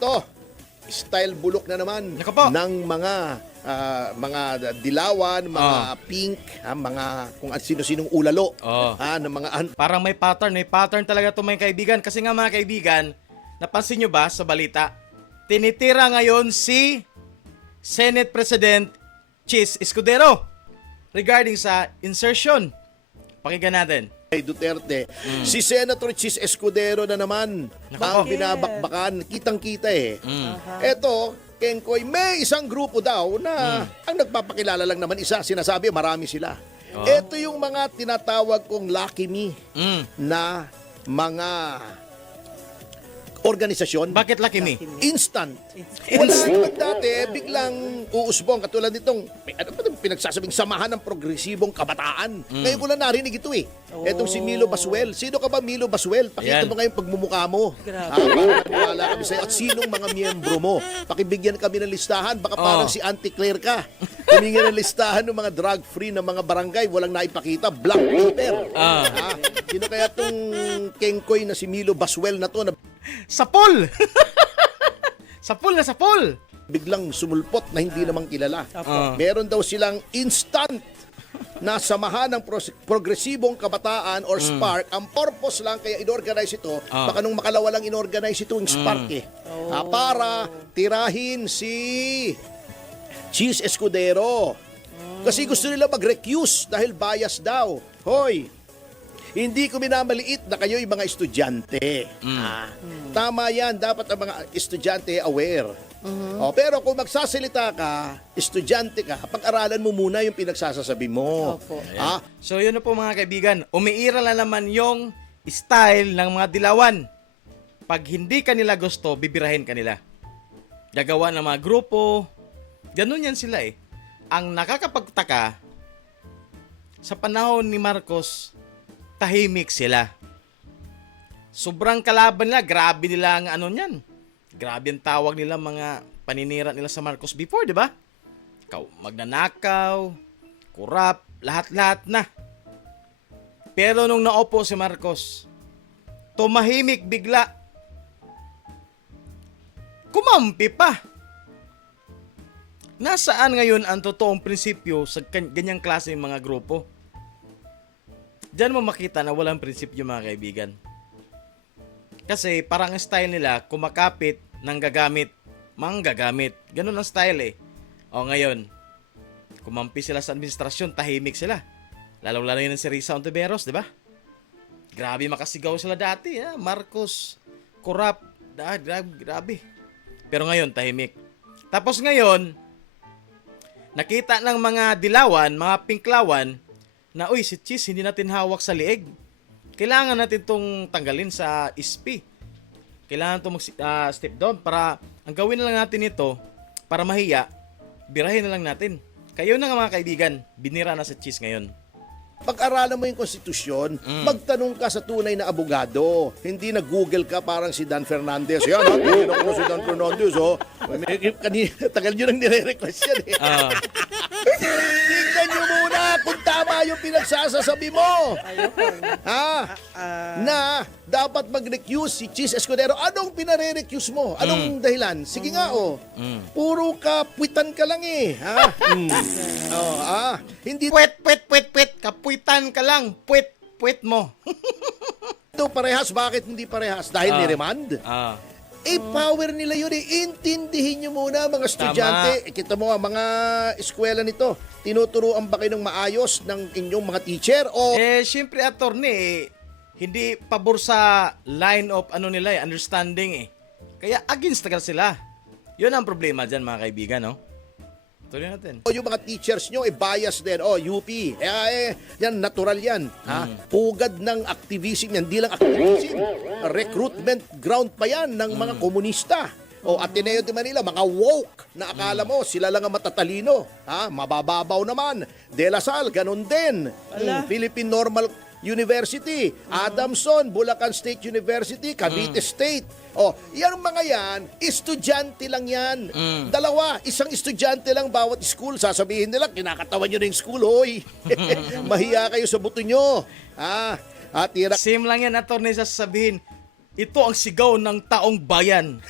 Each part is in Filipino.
Eto, style bulok na naman ng mga ah, mga dilawan, mga Ah. pink, ah, mga kung at sino-sinong ulalo. Oh. Ah, ng mga an- Parang may pattern, may pattern talaga to mga kaibigan. Kasi nga mga kaibigan, napansin nyo ba sa balita? Tinitira ngayon si Senate President Chis Escudero regarding sa insertion. Pakinggan natin. Kay Duterte. Si Senator Chis Escudero na naman Nako ang binabakbakan. Kitang-kita eh. Eto, Kenkoy, may isang grupo daw na ang nagpapakilala lang naman isa. Sinasabi, marami sila. Oh. Ito yung mga tinatawag kong Lucky Me Mm. na mga organisasyon. Bakit lucky me? Instant. Wala naman dati, biglang uusbong. Katulad nitong, may, ano ba itong pinagsasabing samahan ng progresibong kabataan. Ngayon ko lang narinig ito eh. Etong si Milo Baswell. Sino ka ba Milo Baswell? Pakita Ayan. mo ngayon pagmumukha mo. Grabe. Ah, maniwala kami sa'yo. At sinong mga miyembro mo? Pakibigyan kami ng listahan. Baka Oh. parang si Auntie Claire ka. Humingi ng listahan ng mga drug-free na mga barangay. Walang naipakita. Black paper. Ah. Ah, sino kaya tong kengkoy na si Milo Baswell na to na Sapol! sapol na sapol! biglang sumulpot na hindi naman kilala. Ah. Meron daw silang instant na samahan ng pros- progresibong kabataan or SPARK. Ang purpose lang kaya inorganize ito, Ah. baka nung makalawa lang inorganize ito yung SPARK eh. Ah, para tirahin si Cheese Escudero. Kasi gusto nila mag-recuse dahil bias daw. Hoy, hindi ko minamaliit na kayo'y mga estudyante. Ah, tama yan, dapat ang mga estudyante aware. Oh, pero kung magsasalita ka, estudyante ka, pag-aralan mo muna yung pinagsasasabi mo. Opo. Ah, So yun na po mga kaibigan, umiiral na naman yung style ng mga dilawan. Pag hindi kanila gusto, bibirahin kanila. Gagawa ng mga grupo. Ganun yan sila eh. Ang nakakapagtaka, sa panahon ni Marcos, tahimik sila. Sobrang kalaban nila, grabe nila ang ano niyan. Grabe ang tawag nila mga paninira nila sa Marcos before, di ba? Magnanakaw, kurap, lahat-lahat na. Pero nung naupo si Marcos, tumahimik bigla. Kumampi pa. Nasaan ngayon ang totoong prinsipyo sa ganyang klase mga grupo? Diyan mo makita na walang prinsipyo mga kaibigan. Kasi parang ang style nila, kumakapit ng gagamit, manggagamit. Ganun ang style eh. O ngayon, kumampi sila sa administrasyon, tahimik sila. Lalong-lalo yun si Risa Ontiveros, di ba? Grabe makasigaw sila dati, ha? Marcos, corrupt, da, grabe, grabe. Pero ngayon, tahimik. Tapos ngayon, nakita ng mga dilawan, mga pinklawan, na, uy, si Cheese, hindi natin hawak sa liig. Kailangan natin tong tanggalin sa ISP. Kailangan itong mag-step down para, ang gawin na lang natin ito, para mahiya, birahin na lang natin. Kayo na nga mga kaibigan, binira na sa Cheese ngayon. pag-aralan mo yung konstitusyon, magtanong ka sa tunay na abogado. Hindi na Google ka parang si Dan Fernandez. Yan, ha? Tingnan ko si Dan Fernandez, oh. Kanina, tagal nyo nang nire-request yan, eh. Ah, Tingnan nyo muna kung tama yung pinagsasasabi mo. Ayoko. Ha? Ah, na dapat mag-recuse si Cheese Escudero. Anong pinare-recuse mo? Anong dahilan? Sige nga, oh. Puro ka, puwitan ka lang eh. Ha? Mm. Oh, ah. Hindi puwet, puwet, puwet, puwet, kapuitan ka lang, puwet, puwet mo. ito parehas. Bakit hindi parehas? Dahil Ah. ni-remand? ah, Eh, power nila yun eh. Intindihin nyo muna mga estudyante. Eh, kita mo nga, mga eskwela nito, tinuturuan ba kayo ng maayos ng inyong mga teacher? O eh, syempre, attorney, eh, hindi pabor sa line of ano nila, eh, understanding eh. Kaya against talaga sila. Yun ang problema dyan, mga kaibigan, no? Tuloy natin. o yung mga teachers nyo, eh, bias din. O, UP. Eh, eh, yan, natural yan. Ha? Pugad ng activism yan. Hindi lang activism. Recruitment ground pa yan ng mga komunista. O Ateneo de Manila, mga woke na akala mo sila lang ang matatalino. Ha? Mabababaw naman. De La Salle, ganun din. Ala. Mm, Philippine Normal University, Adamson, Bulacan State University, Cavite State. O, yan mga yan, estudyante lang yan. Dalawa, isang estudyante lang bawat school. Sasabihin nila, kinakatawan nyo na yung school, hoy. Mahiya kayo sa buto nyo. Ah, at tira Same lang yan, attorney, sasabihin, ito ang sigaw ng taong bayan.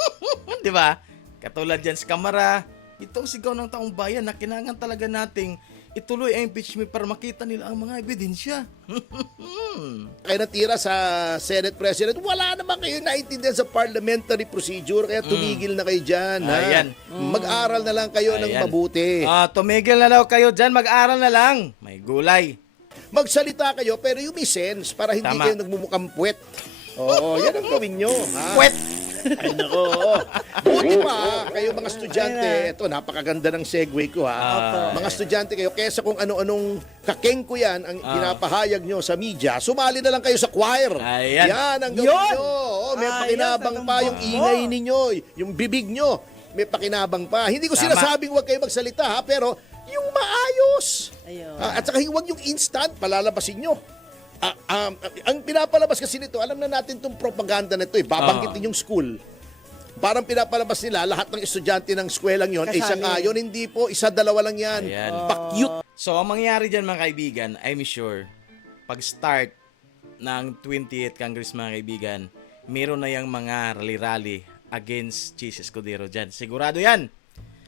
Di ba? Katulad dyan sa kamera, itong sigaw ng taong bayan na kinangan talaga nating ituloy ang impeachment para makita nila ang mga ebidensya. kayo natira sa Senate President, wala naman kayo naintindihan sa parliamentary procedure, kaya tumigil na kayo dyan. ha? Ayan. Mag-aral na lang kayo ng Ayan. mabuti. Ah, tumigil na daw kayo dyan, mag-aral na lang. May gulay. Magsalita kayo, pero yung may sense para hindi Tama. kayo nagmumukhang puwet. Oo, yan ang gawin nyo. Ha? Kwet! Ay, nako. oo. Buti pa, kayo mga estudyante, ito, napakaganda ng segue ko ha. Ah. mga estudyante kayo, kesa kung ano-anong kakeng ko yan, ang pinapahayag nyo sa media, sumali na lang kayo sa choir. Ayan. Yan ang gawin Yun! nyo. Oo, may Ayos, pakinabang ang pa yung ingay ninyo, yung bibig nyo. May pakinabang pa. Hindi ko Tama. sinasabing huwag kayo magsalita ha, pero yung maayos. Ayun. Ah, at saka huwag yung instant, palalabasin nyo. Ah, um, ang pinapalabas kasi nito, alam na natin itong propaganda na ito eh. Babanggitin yung school. Parang pinapalabas nila, lahat ng estudyante ng skwelang yon ay isang Kasali. ayon. Hindi po, isa dalawa lang yan. Ayan. Pakyut. So, ang mangyayari dyan mga kaibigan, I'm sure, pag-start ng 28th Congress mga kaibigan, meron na yung mga rally-rally against Cheese Escudero dyan. Sigurado yan.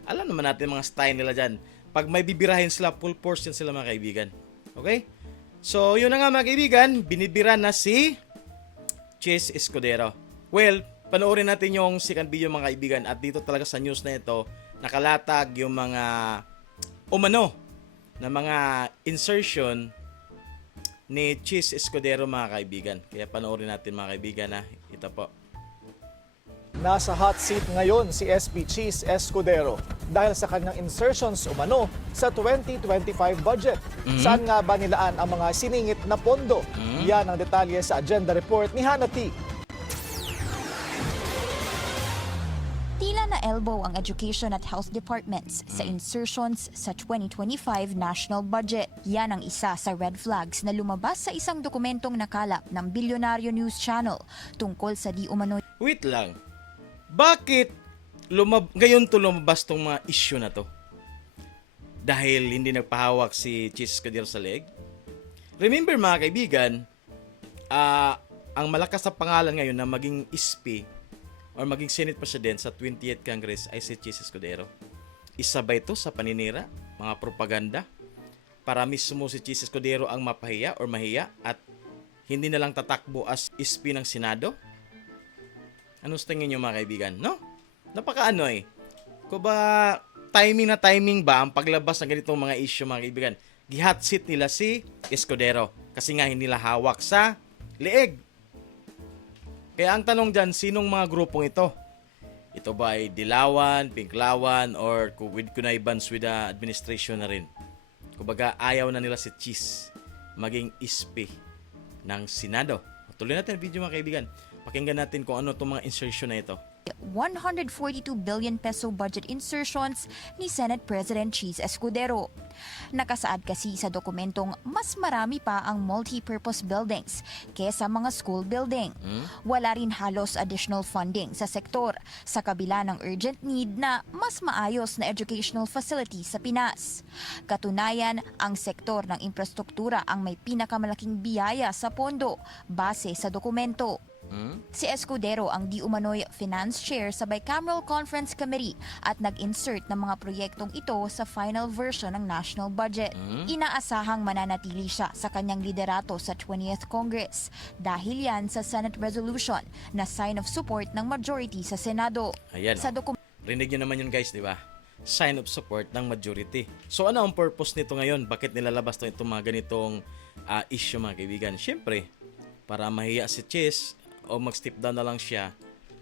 Alam naman natin mga style nila dyan. Pag may bibirahin sila, full force yan sila mga kaibigan. Okay? So, yun na nga mga kaibigan, binibira na si Cheese Escudero. Well, panoorin natin yung second video mga kaibigan at dito talaga sa news na ito, nakalatag yung mga umano na mga insertion ni Cheese Escudero mga kaibigan. Kaya panoorin natin mga kaibigan ha. Ito po. Nasa hot seat ngayon si SB Cheese Escudero dahil sa kanyang insertions umano sa 2025 budget. Saan nga ba nilaan ang mga siningit na pondo? Yan ang detalye sa agenda report ni Hannah T. Tila na elbow ang education at health departments sa Mm. insertions sa 2025 national budget. Yan ang isa sa red flags na lumabas sa isang dokumentong nakalap ng Bilyonaryo News Channel tungkol sa di umano Wait lang. Bakit lumab ngayon to lumabas tong mga issue na to? Dahil hindi nagpahawak si Cheese Escudero sa leg? Remember mga kaibigan, ah, ang malakas na pangalan ngayon na maging SP or maging Senate President sa 28th Congress ay si Cheese Escudero. Isa ba ito sa paninira, mga propaganda, para mismo si Cheese Escudero ang mapahiya or mahiya at hindi na lang tatakbo as SP ng Senado? Ano sa tingin nyo mga kaibigan? No? Napaka ano eh. Kung ba timing na timing ba ang paglabas ng ganitong mga issue mga kaibigan? Gihat seat nila si Escudero kasi nga hindi nila hawak sa leeg. Kaya ang tanong dyan, sinong mga grupong ito? Ito ba ay Dilawan, Pinklawan, or with connivance with the administration na rin? Kumbaga, ayaw na nila si Cheese maging ispi ng Senado. Tuloy natin ang video mga kaibigan. Pakinggan natin kung ano itong mga insertion na ito. 142 billion peso budget insertions ni Senate President Cheese Escudero. Nakasaad kasi sa dokumentong mas marami pa ang multi-purpose buildings kesa mga school building. Wala rin halos additional funding sa sektor sa kabila ng urgent need na mas maayos na educational facility sa Pinas. Katunayan, ang sektor ng infrastruktura ang may pinakamalaking biyaya sa pondo base sa dokumento. Si Escudero ang di umano'y finance chair sa Bicameral Conference Committee at nag-insert ng mga proyektong ito sa final version ng national budget. Inaasahang mananatili siya sa kanyang liderato sa 20th Congress dahil yan sa Senate resolution na sign of support ng majority sa Senado. Ayan. Sa dokum- Rinig nyo naman yun guys, di ba? Sign of support ng majority. So ano ang purpose nito ngayon? Bakit nilalabas to itong mga ganitong ah, issue mga kaibigan? Siyempre, para mahiya si Chess o mag-step down na lang siya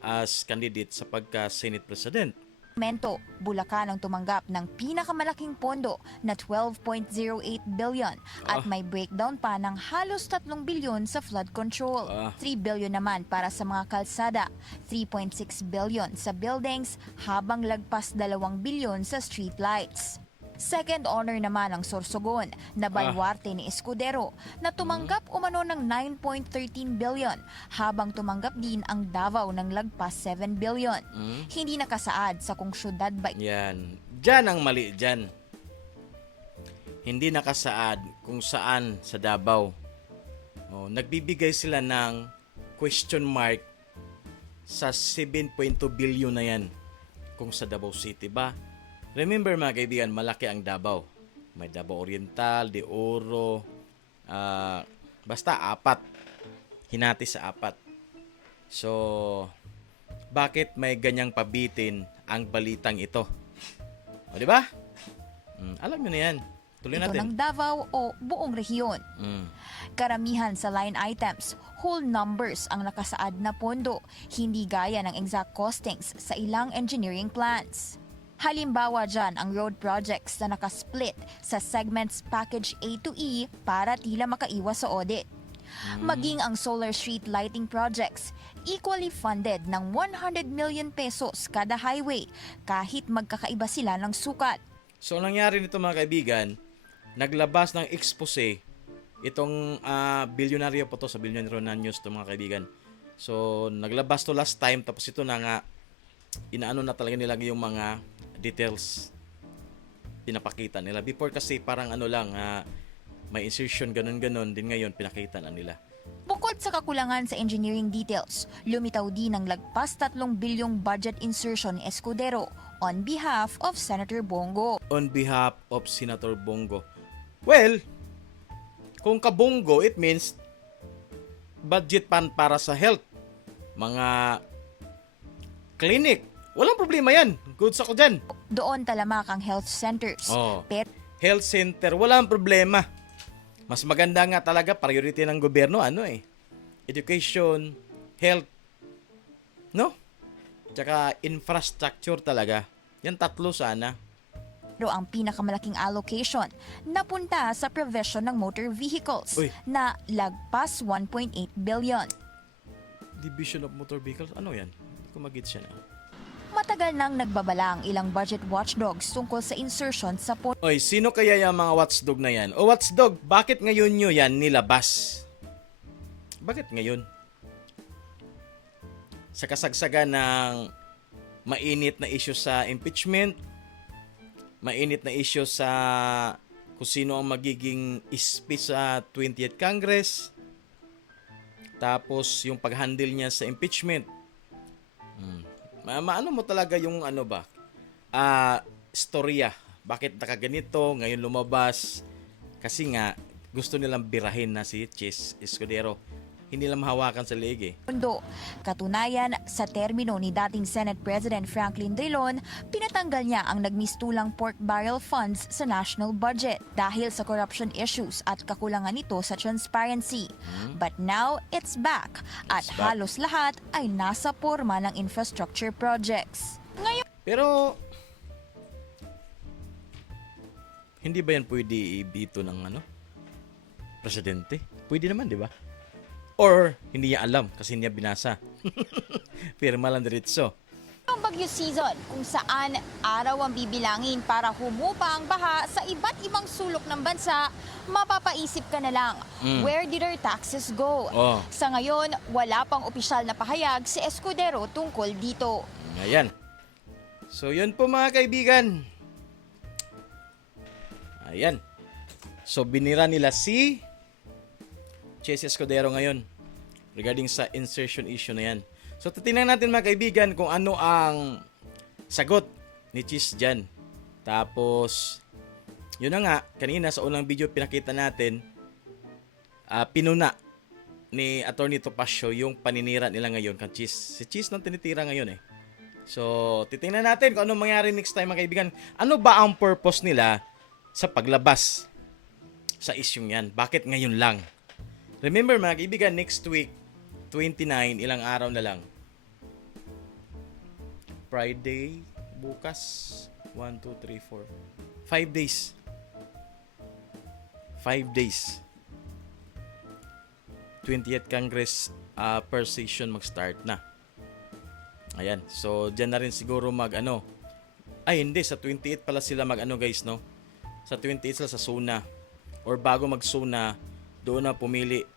as candidate sa pagka-Senate President. Mento, Bulacan ang tumanggap ng pinakamalaking pondo na 12.08 billion at Ah. may breakdown pa ng halos 3 bilyon sa flood control. Ah. 3 billion naman para sa mga kalsada, 3.6 billion sa buildings habang lagpas 2 bilyon sa street lights. Second honor naman ang Sorsogon na baluarte ni Escudero na tumanggap umano ng 9.13 billion habang tumanggap din ang Davao ng lagpas 7 billion. Hindi nakasaad sa kung syudad ba Yan. Diyan ang mali dyan. Hindi nakasaad kung saan sa Davao. Oh, nagbibigay sila ng question mark sa 7.2 billion na yan. kung sa Davao City ba. Remember mga kaibigan, malaki ang Davao. May Davao Oriental, De Oro, ah, basta apat. Hinati sa apat. So, bakit may ganyang pabitin ang balitang ito? O, di ba? Mm, alam nyo na yan. Tuloy ito natin. ng Davao o buong rehiyon. Mm. Karamihan sa line items, whole numbers ang nakasaad na pondo, hindi gaya ng exact costings sa ilang engineering plans. Halimbawa dyan ang road projects na nakasplit sa segments package A to E para tila makaiwas sa audit. Maging ang solar street lighting projects, equally funded ng 100 million pesos kada highway kahit magkakaiba sila ng sukat. So, ang nangyari nito mga kaibigan, naglabas ng expose itong ah, bilyonaryo po to sa Bilyonaryo na news to mga kaibigan. So, naglabas to last time tapos ito na nga inaano na talaga nila yung mga details pinapakita nila. Before kasi parang ano lang, ah, may insertion ganun-ganun din ngayon pinakita na nila. Bukod sa kakulangan sa engineering details, lumitaw din ng lagpas 3 bilyong budget insertion ni Escudero on behalf of Senator Bongo. on behalf of Senator Bongo. Well, kung kabongo, it means budget pan para sa health. Mga clinic. Walang problema yan. Goods ako dyan. Doon talamak ang health centers. Oh. Pero Health center, walang problema. Mas maganda nga talaga, priority ng gobyerno, ano eh. Education, health, no? Tsaka infrastructure talaga. Yan tatlo sana. ang pinakamalaking allocation napunta sa provision ng motor vehicles Uy. na lagpas 1.8 billion. Division of Motor Vehicles, ano yan? Hindi ko mag-gets yan. ah. Matagal nang nagbabala ang ilang budget watchdogs tungkol sa insertion sa pondo Oy, sino kaya yung mga watchdog na yan? O watchdog, bakit ngayon nyo yan nilabas? Bakit ngayon? Sa kasagsagan ng mainit na issue sa impeachment, mainit na issue sa kung sino ang magiging ispi sa 20th Congress, tapos yung pag-handle niya sa impeachment. Hmm. Ma- maano mo talaga yung ano ba? Ah, storya. Bakit nakaganito, ngayon lumabas? Kasi nga, gusto nilang birahin na si Chis Escudero. Hindi lang mahawakan sa leeg eh. Katunayan, sa termino ni dating Senate President Franklin Drilon, pinatanggal niya ang nagmistulang pork barrel funds sa national budget dahil sa corruption issues at kakulangan nito sa transparency. But now, it's back at Hmm? It's back. halos lahat ay nasa porma ng infrastructure projects. Ngayon, Pero, hindi ba yan pwede ibito ng ano? Presidente? Pwede naman, di ba? Or, hindi niya alam kasi hindi niya binasa. Pirma lang diretso. ang bagyo season kung saan araw ang bibilangin para humupa ang baha sa iba't ibang sulok ng bansa, mapapaisip ka na lang, Mm. where did our taxes go? Oh. Sa ngayon, wala pang opisyal na pahayag si Escudero tungkol dito. Ayan. So, yun po mga kaibigan. Ayan. So, binira nila si Chase Escudero ngayon regarding sa insertion issue na yan. So, titingnan natin mga kaibigan kung ano ang sagot ni Chis dyan. Tapos, yun na nga, kanina sa unang video pinakita natin, ah, pinuna ni Attorney Topacio yung paninira nila ngayon kay Chis. Si Chis nang tinitira ngayon eh. So, titingnan natin kung ano mangyari next time mga kaibigan. Ano ba ang purpose nila sa paglabas sa isyong yan? Bakit ngayon lang? Remember mga kaibigan, next week, 29, ilang araw na lang. Friday, bukas, 1, 2, 3, 4. 5 days. 5 days. 20th Congress uh, per session mag-start na. Ayan. So, dyan na rin siguro mag ano. Ay, hindi. Sa 28 pala sila mag ano guys, no? Sa 28 sila sa SUNA. Or bago mag SUNA, doon na pumili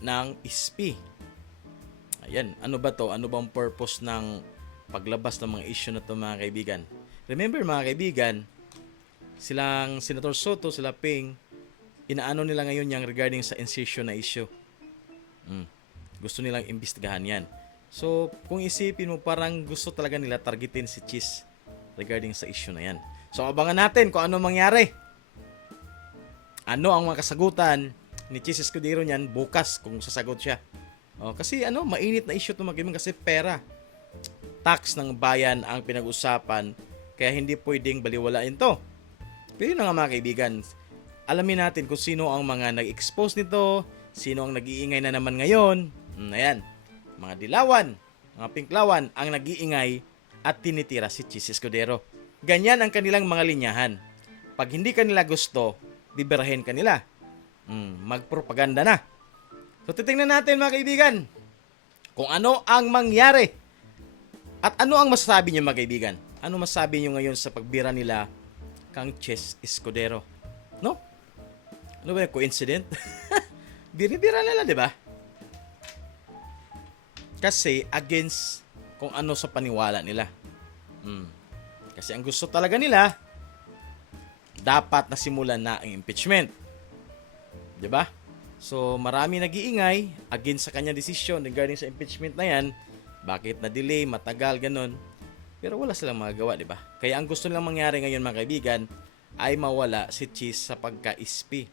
ng ISPI. Ayan. Ano ba to? Ano bang purpose ng paglabas ng mga issue na to mga kaibigan? Remember mga kaibigan, silang Senator Soto, sila Ping, inaano nila ngayon yung regarding sa insertion na issue. Mm. Gusto nilang imbestigahan yan. So, kung isipin mo, parang gusto talaga nila targetin si Chis regarding sa issue na yan. So abangan natin kung ano mangyari. Ano ang mga kasagutan ni Chis Escudero niyan bukas kung sasagot siya. Oh, kasi ano, mainit na issue kaibigan kasi pera. Tax ng bayan ang pinag-usapan kaya hindi pwedeng baliwalain 'to. Pero yun nga mga kaibigan, alamin natin kung sino ang mga nag-expose nito, sino ang nag-iingay na naman ngayon. Hmm, ayan, mga dilawan, mga pinklawan ang nag-iingay at tinitira si Chis Escudero. Ganyan ang kanilang mga linyahan. Pag hindi kanila gusto, bibirahin kanila. Hmm, magpropaganda na. So titingnan natin mga kaibigan kung ano ang mangyari. At ano ang masasabi niyo mga kaibigan? Ano masasabi niyo ngayon sa pagbira nila kang Chess Escudero? No? Ano ba yung coincident? Binibira nila, di ba? Kasi against kung ano sa paniwala nila. Hmm. Kasi ang gusto talaga nila, dapat nasimulan na ang impeachment. 'Di ba? So marami nag-iingay against sa kanya desisyon regarding sa impeachment na 'yan. Bakit na delay, matagal ganun. Pero wala silang magagawa, 'di ba? Kaya ang gusto nilang mangyari ngayon mga kaibigan ay mawala si Cheese sa pagka-SP.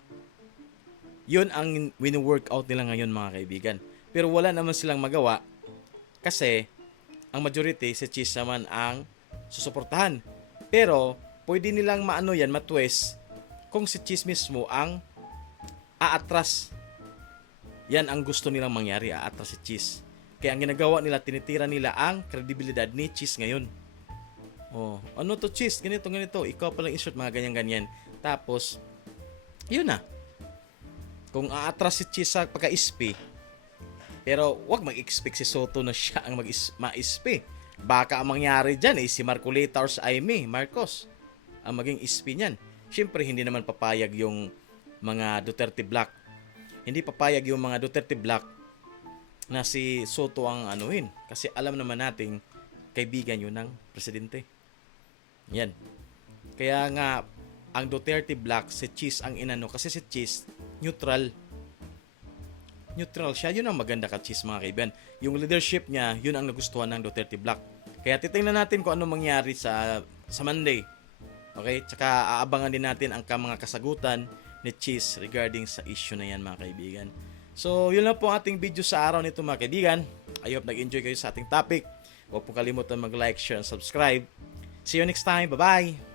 'Yun ang wini-work out nila ngayon mga kaibigan. Pero wala naman silang magawa kasi ang majority si Cheese naman ang susuportahan. Pero pwede nilang maano yan, matwist kung si Cheese mismo ang aatras. Yan ang gusto nilang mangyari, aatras si Cheese. Kaya ang ginagawa nila, tinitira nila ang kredibilidad ni Cheese ngayon. Oh, ano to Cheese? Ganito, ganito. Ikaw palang ishoot, mga ganyan-ganyan. Tapos, yun na. Kung aatras si Cheese sa pagka-ispi, pero wag mag-expect si Soto na siya ang mag-ispi. Baka ang mangyari dyan eh, si Marcolita or si Aimee Marcos ang maging ispi niyan. Siyempre, hindi naman papayag yung mga Duterte Black. Hindi papayag yung mga Duterte Black na si Soto ang anuhin. Kasi alam naman nating kaibigan yun ng presidente. Yan. Kaya nga, ang Duterte Black, si Cheese ang inano. Kasi si Cheese, neutral. Neutral siya. Yun ang maganda ka Cheese mga kaibigan. Yung leadership niya, yun ang nagustuhan ng Duterte Black. Kaya titingnan natin kung ano mangyari sa sa Monday. Okay? Tsaka aabangan din natin ang mga kasagutan ni Cheese regarding sa issue na yan mga kaibigan. So, yun lang po ang ating video sa araw nito mga kaibigan. I hope nag-enjoy kayo sa ating topic. Huwag po kalimutan mag-like, share, and subscribe. See you next time. Bye-bye!